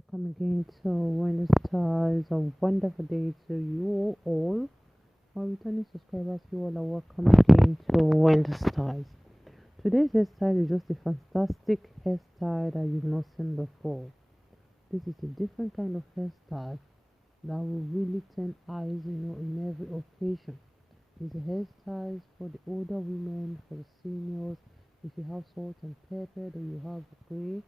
Welcome again to Wednesdays. A wonderful day to you all. My returning subscribers, you all are welcome again to Wednesdays. Today's hairstyle is just a fantastic hairstyle that you've not seen before. This is a different kind of hairstyle that will really turn eyes, in every occasion. It's a hairstyle for the older women, for the seniors. If you have salt and pepper, then you have gray.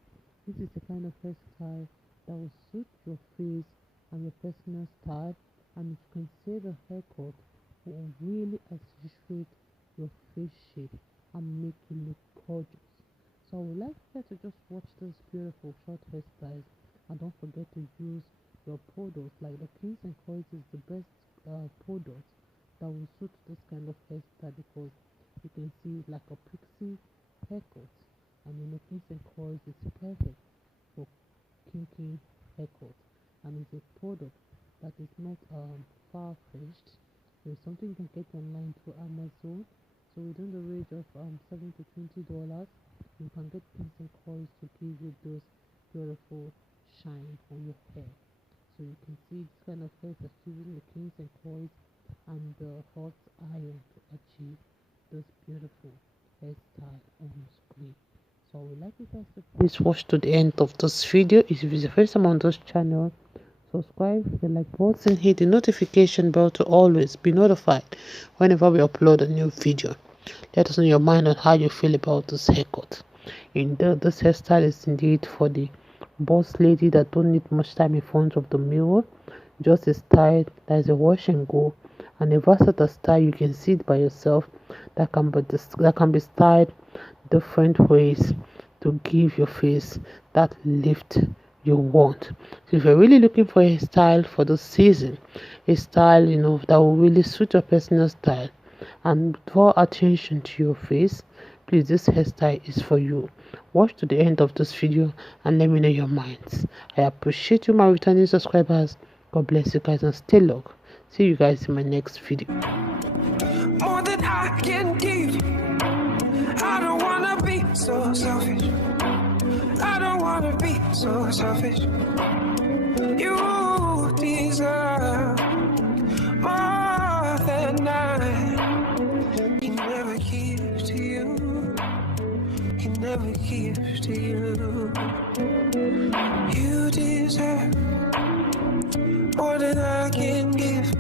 This is the kind of hairstyle that will suit your face and your personal style, and you can say the haircut will really accentuate your face shape and make you look gorgeous. So I would like you to just watch this beautiful short hairstyle, and don't forget to use your products. Like the Kings and Coils is the best product that will suit this kind of hairstyle, because you can see it's like a pixie haircut, and Kings and Coils is perfect for kinky haircut, and it's a product that is not far-fetched. So it's something you can get online through Amazon. So within the range of $7 to $20, you can get Kings and Coils to give you those beautiful shine on your hair. So you can see this kind of hair that's using the Kings and Coils and the hot iron to achieve this beautiful hairstyle on your screen. So I would like you guys to please watch to the end of this video. If it's the first time on this channel, subscribe, hit the like button, hit the notification bell to always be notified whenever we upload a new video. Let us know your mind on how you feel about this haircut. This hairstyle is indeed for the boss lady that don't need much time in front of the mirror. Just a style that is a wash and go, and a versatile style. You can see it by yourself, that can be styled different ways to give your face that lift you want. So if you're really looking for a style for the season, a style that will really suit your personal style and draw attention to your face, please, this hairstyle is for you. Watch to the end of this video and let me know your minds. I appreciate you, my returning subscribers. God bless you guys, and stay locked. See you guys in my next video. More than I can give. I don't wanna be so selfish. I don't wanna be so selfish. You deserve more than I can never give to you. Can never give to you. You deserve more than I can give.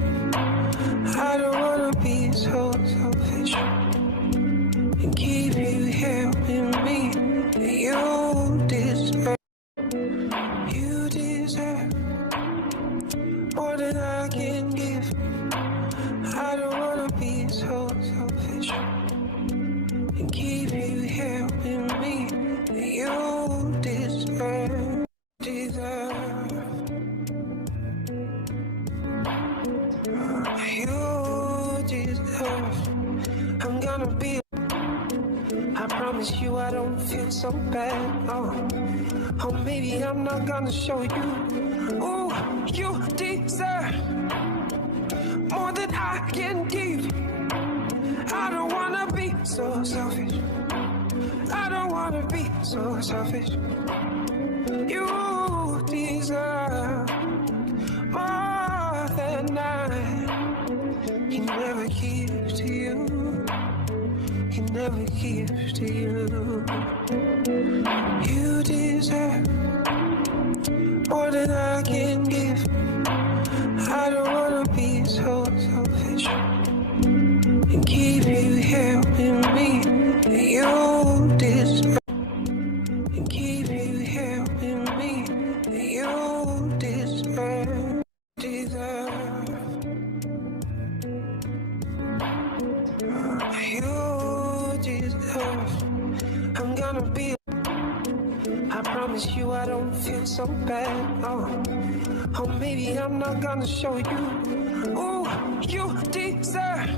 I don't wanna be so selfish and keep you here with me. You deserve more than I can give. I don't wanna be so selfish and keep you here with me. You deserve. You deserve. I'm gonna be. I promise you I don't feel so bad. Oh, maybe I'm not gonna show you. Oh, you deserve more than I can give. I don't wanna be so selfish. I don't wanna be so selfish. You deserve more than I can never give to you. Can never give to you. You deserve more than I can give. I don't wanna be so selfish and keep you here with me. You deserve and keep you here with me. You deserve. You deserve. I'm gonna be. I promise you I don't feel so bad. Oh, maybe I'm not gonna show you. Oh, you deserve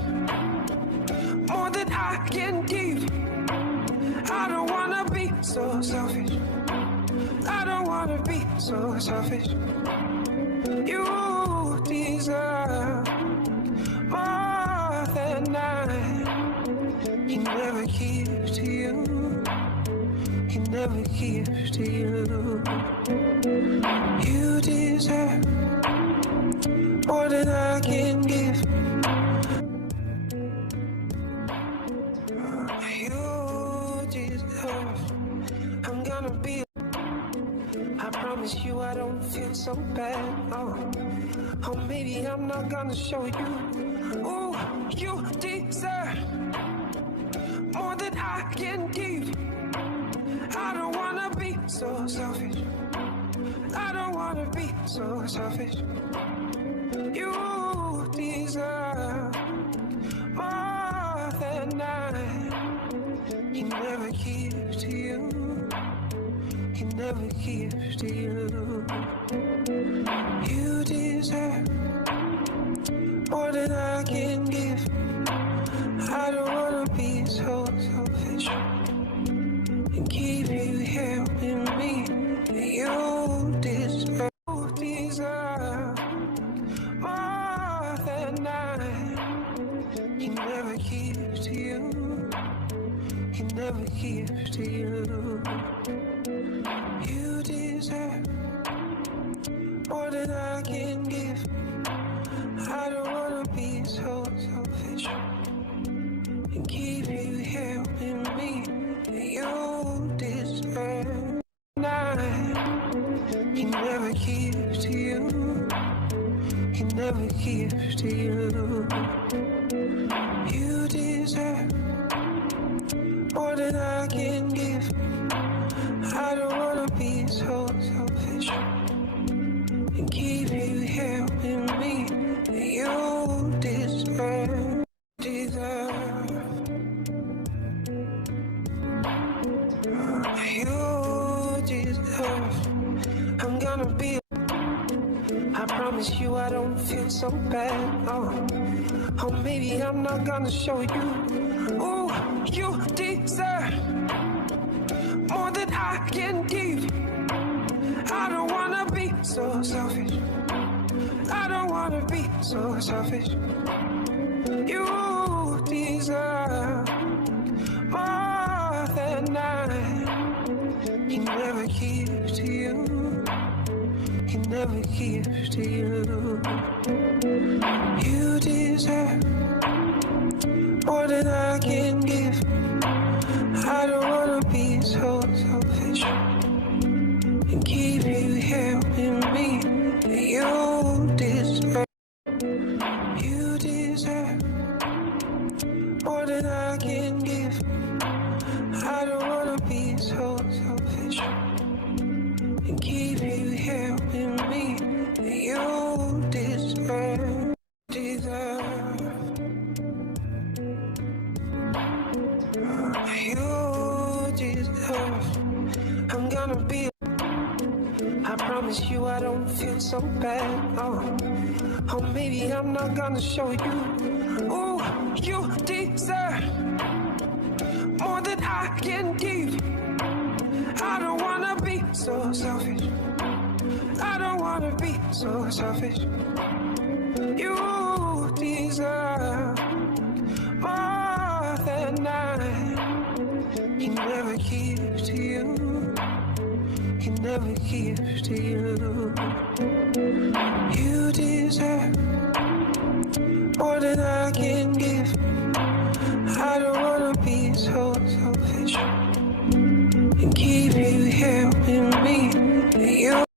more than I can give. I don't wanna be so selfish. I don't wanna be so selfish. You deserve more than I can never give to you. Can never give to you. promise you I don't feel so bad. Oh, maybe I'm not gonna show you. Ooh, you deserve more than I can give. I don't wanna be so selfish. I don't wanna be so selfish. You deserve more than I can never give to you. Can never give to you. You deserve more than I can give. I don't wanna be so selfish and keep you here with me. You deserve more than I can never give to you. Can never give to you. You deserve more than I can give. I don't wanna be so selfish and keep you here with me. You deserve. I can never give to you. Can never give to you. You deserve more than I can give. I don't wanna be so selfish and keep you here with me. You deserve. You deserve. I'm gonna be. I promise you I don't feel so bad. Oh, maybe I'm not gonna show you. Ooh, you deserve more than I can give. I don't wanna be so selfish. I don't wanna be so selfish. You deserve more than I can never give to you. Can never give to you. You deserve more than I can give. I don't wanna be so selfish and keep you here with me. You deserve. You deserve more than I can give. I don't wanna be so selfish and keep you here with me. You deserve. You deserve. I'm gonna be. I promise you I don't feel so bad. Oh, maybe I'm not gonna show you. Ooh, you deserve more than I can give. I don't wanna be so selfish. I don't wanna be so selfish. You deserve more than I can never give to you. Can never give to you. You deserve more than I can give. I don't wanna be so selfish and keep you here with me. You